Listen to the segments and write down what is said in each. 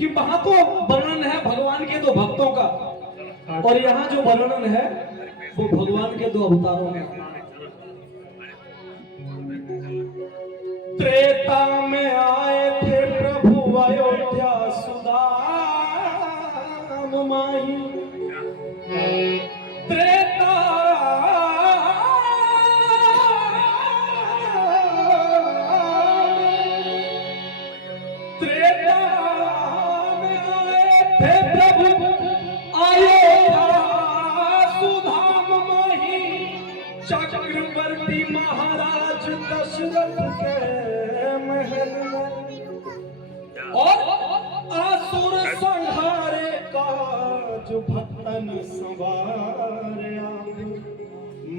कि वहां तो वर्णन है भगवान के दो भक्तों का, और यहाँ जो वर्णन है वो भगवान के दो अवतारों का। त्रेता में आए थे प्रभु अयोध्या सुदाम माही। त्रेता त्रेता में आए थे प्रभु अयोध्या सुधाम माही। चक्रवर्ती महाराज दशरथ के महल में, और असुर संहारे काज भक्तन संवारे।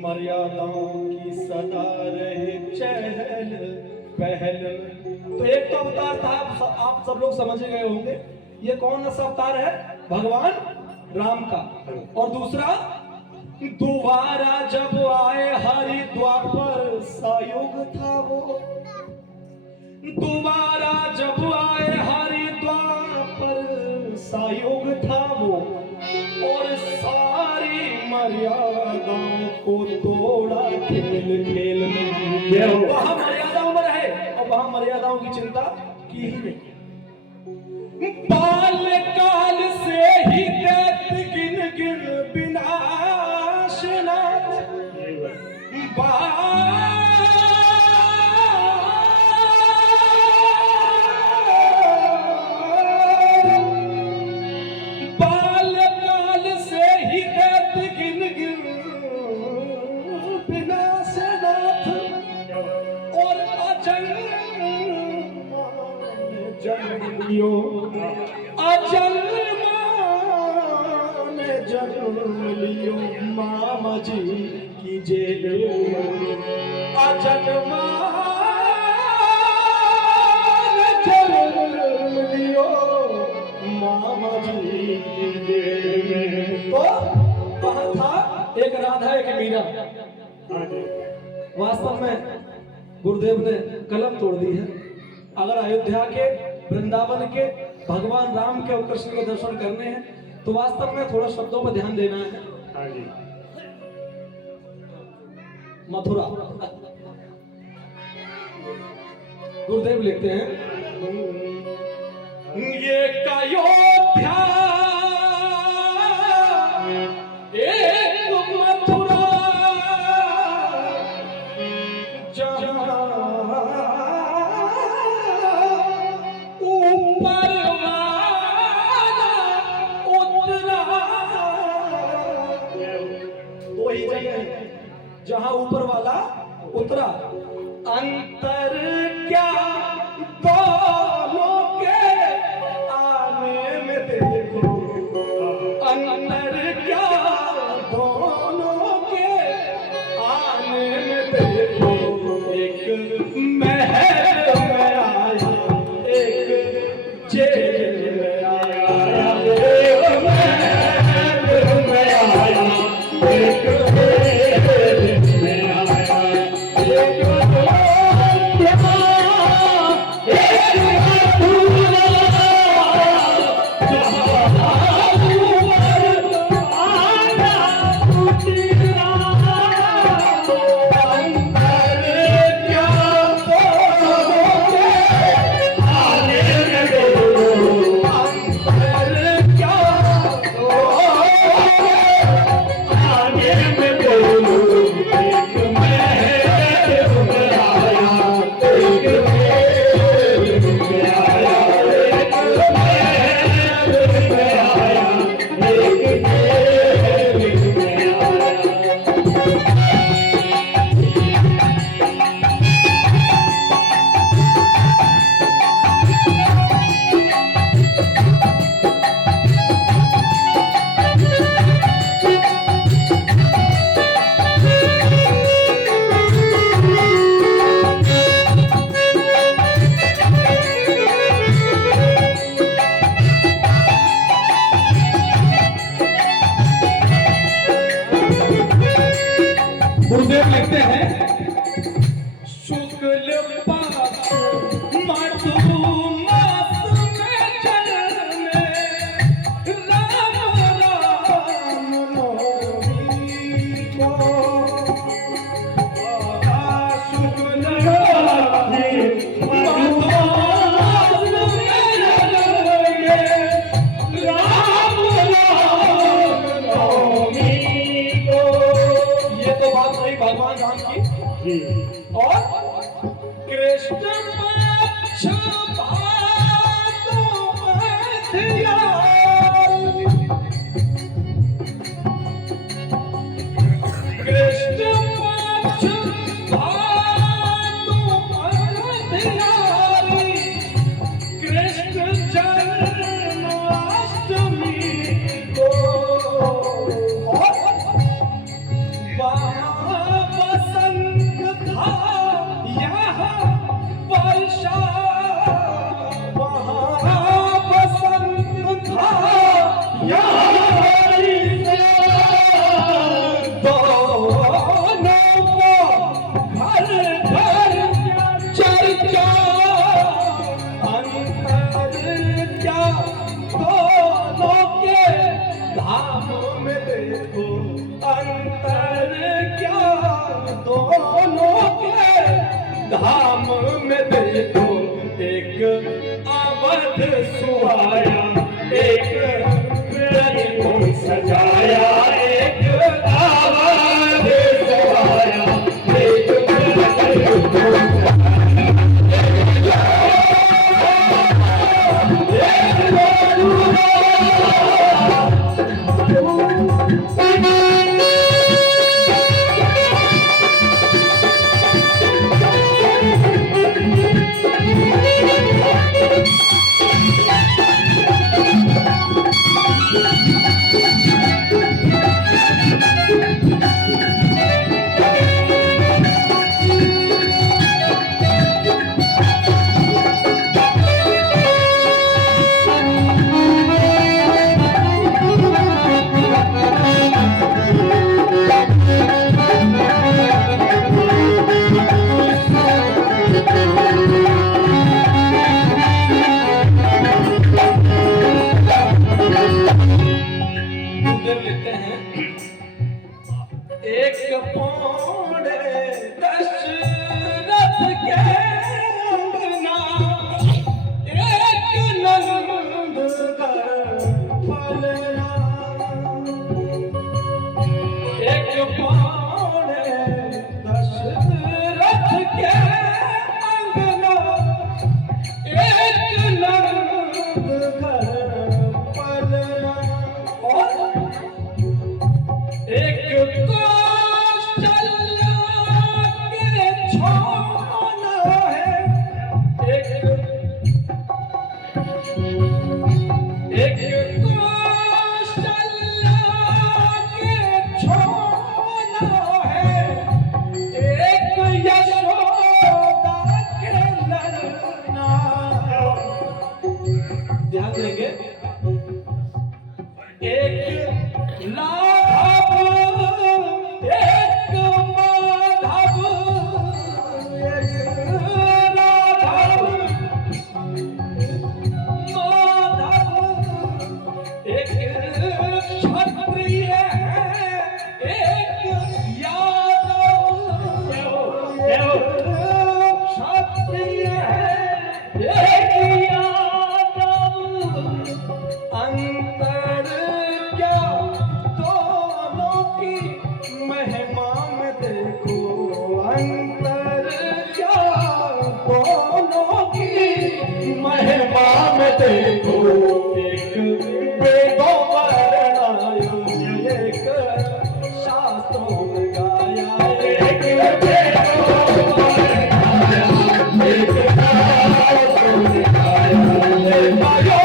मर्यादाओं की सदा रहे चहल पहल। तो एक तो अवतार था, आप सब लोग समझ गए होंगे ये कौन सा अवतार है, भगवान राम का। और दूसरा, दोबारा जब आए हरिद्वार पर सायुग था वो। दोबारा जब आए हरिद्वार पर सायुग था वो, और सारी मर्यादाओं को तोड़ा खेल खेल में। वहां मर्यादाओं में रहे और वहां मर्यादाओं की चिंता की ही नहीं। बाल काल से ही दैत गिन गिन विनाशनाथ। बाल काल से ही दैत गिन गिन विनाशनाथ, और जन्म लियो जन्म लियो मामा जी की जेल। जन्म लियो मामा जी की जेल। तो वहां था एक राधा एक मीरा। वास्तव में गुरुदेव ने कलम तोड़ दी है। अगर अयोध्या के, वृंदावन के, भगवान राम के और कृष्ण के दर्शन करने हैं तो वास्तव में थोड़ा शब्दों पर ध्यान देना है। मथुरा, गुरुदेव लिखते हैं, ये अयोध्या एक मथुरा जहां ऊपर वही जगह है जहां ऊपर वाला उतरा। अंतर क्या दोनों के आने में देखो, अंतर क्या दोनों के आने में देखो। एक महल में आया, एक जेल में आया। एक महल में आया, एक और कृष्ण पक्ष भानुमतियारी, कृष्ण पक्ष भानुमतियारी, कृष्ण जन्माष्टमी को वहाँ बसंत था यहाँ वर्षा, वहाँ बसंत था यहाँ दोनों को घर घर चर्चा, अंतर क्या दोनों के धाम में देखो, अंतर क्या दोनों के धाम में देखो, एक अवध सुहाया, एक ब्रज को सजाया, एक अवध सुहाया, एक ब्रज को लेते हैं। एक पौड़े दशरथ के अंगना, एक नंद पलना, एक पौड़े दशरथ के अंगना, एक नंद पलना, और एक कौशल्या के छोना है, एक कौशल्या के छोना है, एक यशोदा के ललना। ध्यान देंगे, एक लाघव, एक माधव, एक राघव, माधव, एक क्षत्रिय है, एक यादव, क्षत्रिय है, एक यादव, अंतर क्या दोनों की महिमा में देखो, अंतर क्या दोनों की महिमा में देखो, एक वेदों वर्णायो, एक शास्त्रों में गाया, एक वेदों वर्णाया, एक शास्त्रों में गाया, एक गायो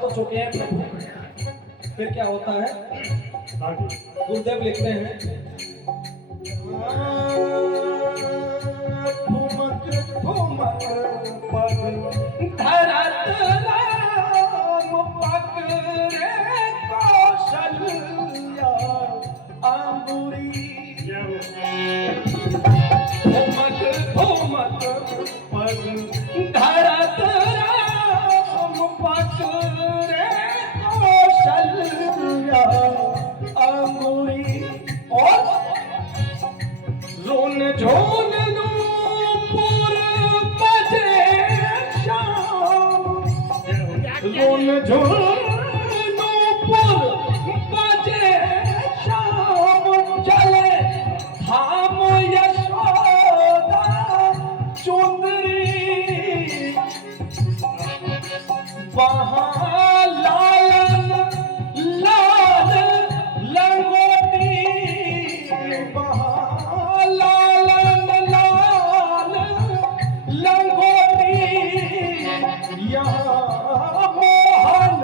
तो चुके हैं प्रभु। फिर क्या होता है? गुरुदेव लिखते हैं, ठुमक ठुमक पग धरत राम पकड़े कौशल्या अंगुरी। ठुमक ठुमक पग धरत राम पकड़े कौशल्या अंगुरी। और रोन झोन नूपुर बजे श्याम, रोन झोन नूपुर बजे श्याम, चले धाम यशोदा चुंदरी। वहाँ लालन लाल लंगोटी, वहाँ लालन लाल लंगोटी, यहाँ मोहन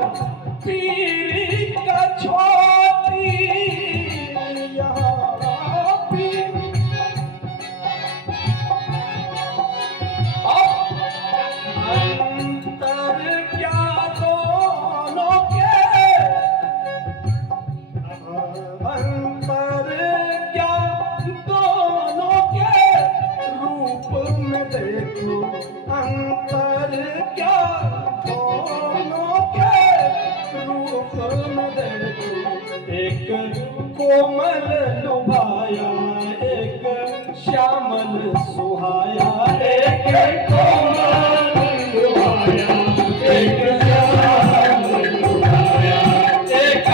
पीरी कछोटी, यहाँ पीर। अंतर क्या दोनों के, अंतर क्या दोनों के रूप में देखो, अंतर क्या दोनों के रूप में देखो। एक कोमल लुभाया, एक श्यामल सुहाया, एक कोमल लुभाया, एक श्यामल लुभाया, एक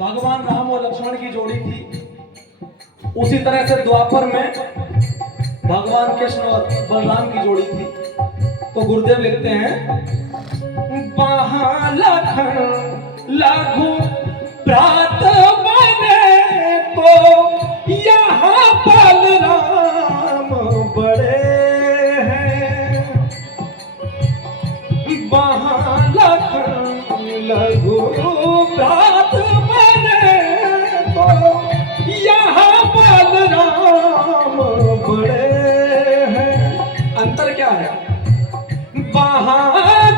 भगवान राम और लक्ष्मण की जोड़ी थी, उसी तरह से द्वापर में भगवान कृष्ण और बलराम की जोड़ी थी। तो गुरुदेव लिखते हैं, वहाँ लखन लघु प्रात बने तो यहाँ बलराम बड़े हैं। वहाँ लखन लघु प्रात बने तो यहाँ बलराम बड़े हैं। अंतर क्या है? वहाँ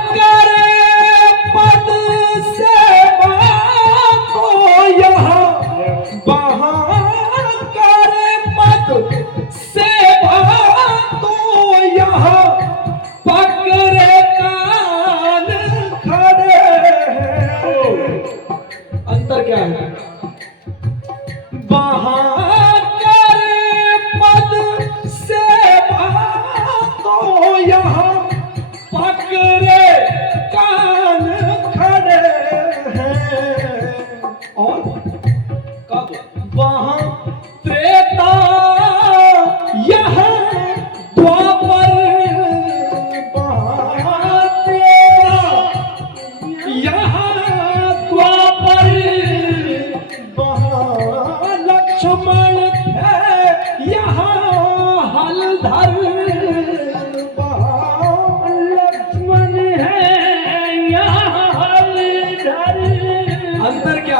करे पद सेवा तो यहाँ, वहाँ करे पद सेवा तो यहाँ पकड़े कान खड़े हैं। अंतर क्या है? वहाँ करे पद सेवा तो यहाँ पकड़े कान खड़े हैं। और कब? वहाँ त्रेता यहाँ द्वापर, वहाँ त्रेता यहाँ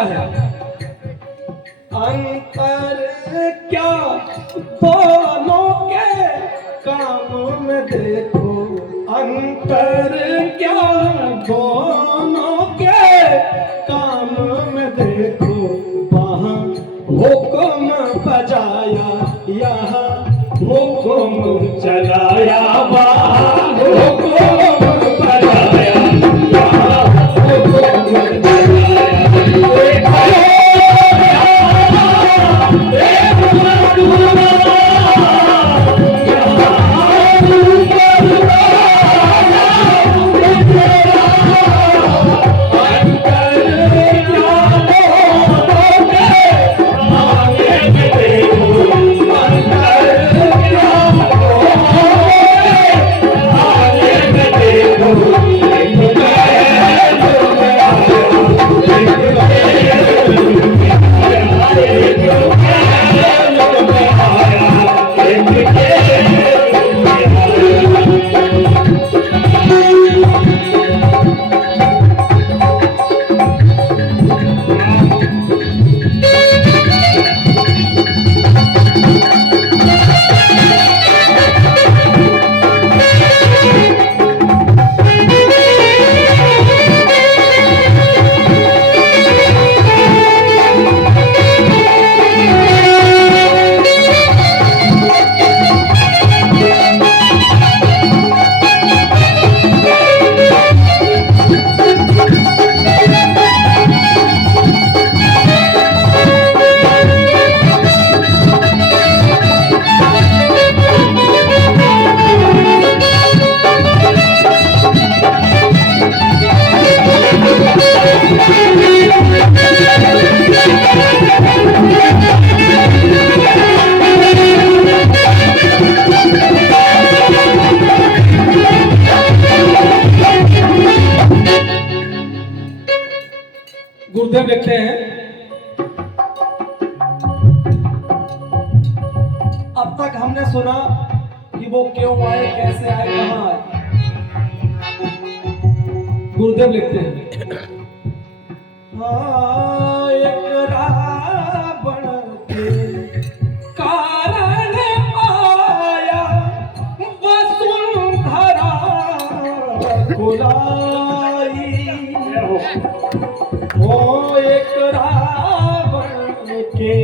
है? अंतर क्या दोनों के काम में देखो, अंतर क्या दोनों के काम में देखो। वहाँ हुक्म बजाया, यहाँ हुक्म चलाया, वहाँ हुक्म बजाया, यहाँ हुक्म चलाया। गुरुदेव लिखते हैं, अब तक हमने सुना कि वो क्यों आए, कैसे आए, कहां आए। गुरुदेव लिखते हैं, एक रावण के कारण आया वसुंधरा खुलाई। ओ एक रावण के